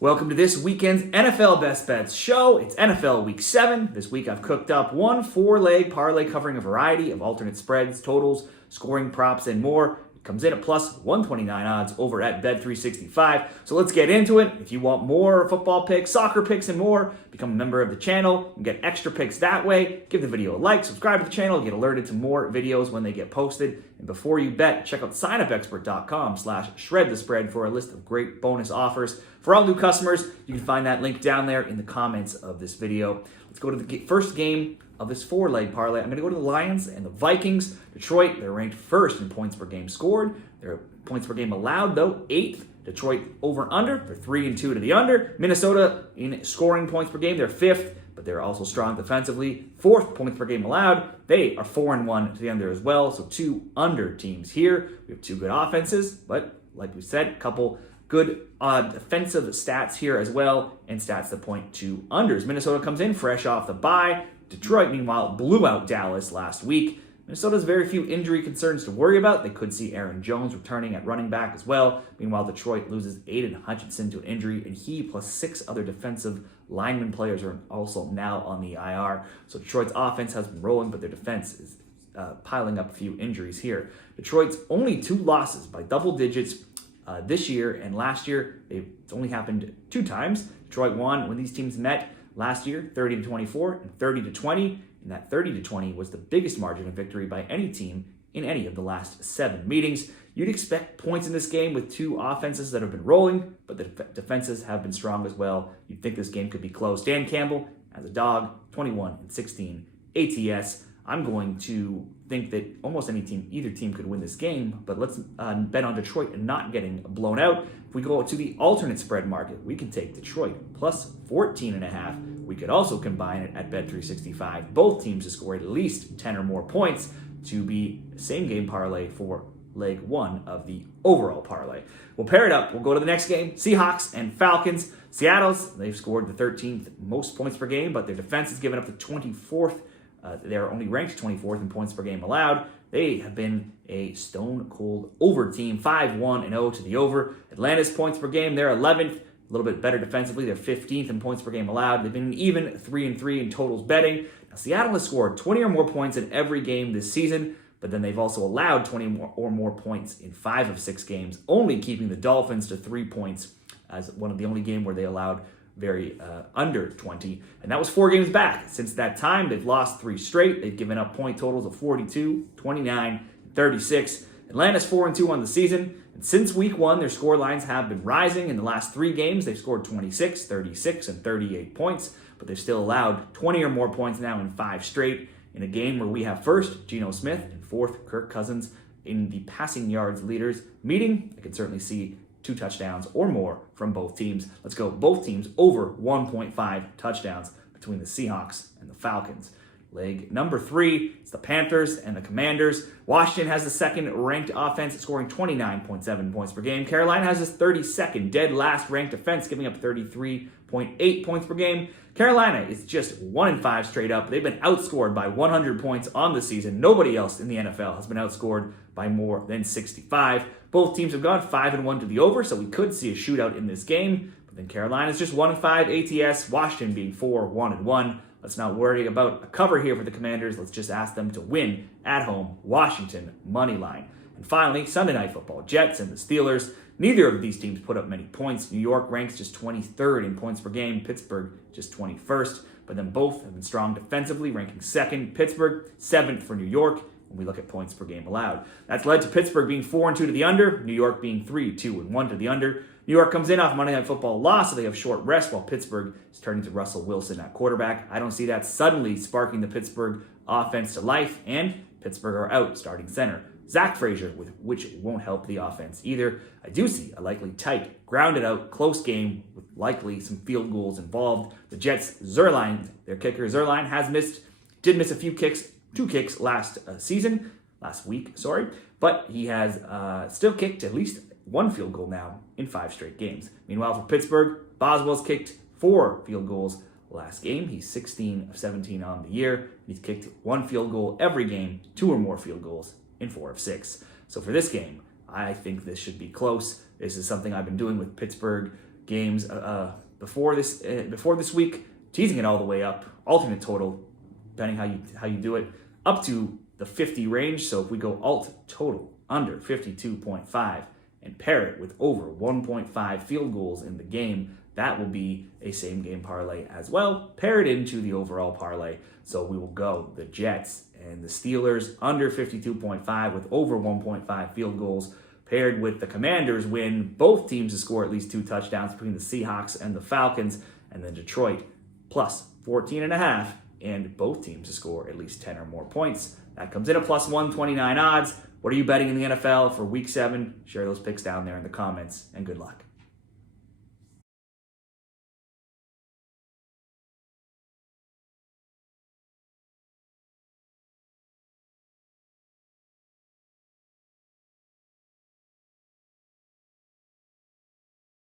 Welcome to this weekend's NFL Best Bets show. It's NFL Week 7. This week I've cooked up one 4-leg parlay covering a variety of alternate spreads, totals, scoring props, and more. It comes in at plus 129 odds over at Bet365. So let's get into it. If you want more football picks, soccer picks, and more, become a member of the channel and get extra picks that way. Give the video a like, subscribe to the channel, get alerted to more videos when they get posted. And before you bet, check out signupexpert.com/shredthespread for a list of great bonus offers. For all new customers, you can find that link down there in the comments of this video. Let's go to the first game of this 4-leg parlay. I'm going to go to the Lions and the Vikings. Detroit, they're ranked first in points per game scored. Their points per game allowed, though, 8th. Detroit over-under, they're 3-2 to the under. Minnesota in scoring points per game, they're 5th, but they're also strong defensively. 4th points per game allowed. They are 4-1 to the under as well, so 2 under teams here. We have 2 good offenses, but like we said, a couple good defensive stats here as well, and stats that point to unders. Minnesota comes in fresh off the bye. Detroit, meanwhile, blew out Dallas last week. Minnesota has very few injury concerns to worry about. They could see Aaron Jones returning at running back as well. Meanwhile, Detroit loses Aiden Hutchinson to an injury, and he plus 6 other defensive lineman players are also now on the IR. So Detroit's offense has been rolling, but their defense is piling up a few injuries here. Detroit's only 2 losses by double digits this year, and last year it's only happened 2 times. Detroit won when these teams met last year, 30-24 and 30-20, and that 30-20 was the biggest margin of victory by any team in any of the last 7 meetings. You'd expect points in this game with 2 offenses that have been rolling, but the defenses have been strong as well. You'd think this game could be close. Dan Campbell as a dog, 21-16 ATS. I'm going to think that almost either team could win this game, but let's bet on Detroit and not getting blown out. If we go to the alternate spread market, we can take Detroit plus 14.5. We could also combine it at Bet365. Both teams to score at least 10 or more points to be the same game parlay for leg 1 of the overall parlay. We'll pair it up. We'll go to the next game, Seahawks and Falcons. Seattle's, they've scored the 13th most points per game, but their defense has given up the 24th. They're only ranked 24th in points per game allowed. They have been a stone-cold over team, 5-1-0 to the over. Atlanta's points per game, they're 11th, a little bit better defensively. They're 15th in points per game allowed. They've been even 3-3 in totals betting. Now, Seattle has scored 20 or more points in every game this season, but then they've also allowed 20 or more points in 5 of 6 games, only keeping the Dolphins to 3 points as one of the only game where they allowed very under 20, and that was 4 games back. Since that time, they've lost 3 straight. They've given up point totals of 42, 29, 36. Atlanta's 4-2 on the season, and since week 1, their score lines have been rising. In the last 3 games, they've scored 26, 36, and 38 points, but they've still allowed 20 or more points now in 5 straight. In a game where we have first Geno Smith and 4th Kirk Cousins in the passing yards leaders meeting, I can certainly see 2 touchdowns or more from both teams. Let's go both teams over 1.5 touchdowns between the Seahawks and the Falcons. Leg number 3, it's the Panthers and the Commanders. Washington has the 2nd ranked offense, scoring 29.7 points per game. Carolina has his 32nd dead last ranked defense, giving up 33.8 points per game. Carolina is just 1-5 straight up. They've been outscored by 100 points on the season. Nobody else in the NFL has been outscored by more than 65. Both teams have gone 5-1 to the over, so we could see a shootout in this game. But then Carolina's just 1-5 ATS, Washington being 4-1-1. Let's not worry about a cover here for the Commanders. Let's just ask them to win at home. Washington, money line. And finally, Sunday Night Football, Jets and the Steelers. Neither of these teams put up many points. New York ranks just 23rd in points per game. Pittsburgh just 21st. But then both have been strong defensively, ranking 2nd. Pittsburgh, 7th for New York when we look at points per game allowed. That's led to Pittsburgh being 4-2 to the under. New York being 3-2-1 to the under. New York comes in off Monday Night Football loss, so they have short rest, while Pittsburgh is turning to Russell Wilson at quarterback. I don't see that suddenly sparking the Pittsburgh offense to life, and Pittsburgh are out starting center Zach Frazier, which won't help the offense either. I do see a likely tight, grounded out, close game with likely some field goals involved. The Jets' Zerline, their kicker Zerline, did miss a few kicks, 2 kicks last week, but he has still kicked at least 1 field goal now in 5 straight games. Meanwhile, for Pittsburgh, Boswell's kicked 4 field goals last game. He's 16 of 17 on the year. He's kicked 1 field goal every game, 2 or more field goals in 4 of 6. So for this game, I think this should be close. This is something I've been doing with Pittsburgh games before this week, teasing it all the way up, alternate total, depending how you do it, up to the 50 range. So if we go alt total under 52.5 and pair it with over 1.5 field goals in the game, that will be a same game parlay as well. Pair it into the overall parlay. So we will go the Jets and the Steelers under 52.5 with over 1.5 field goals, paired with the Commanders win both teams to score at least 2 touchdowns between the Seahawks and the Falcons, and then Detroit plus 14.5 and both teams to score at least 10 or more points. That comes in at plus 129 odds. What are you betting in the NFL for Week 7? Share those picks down there in the comments, and good luck.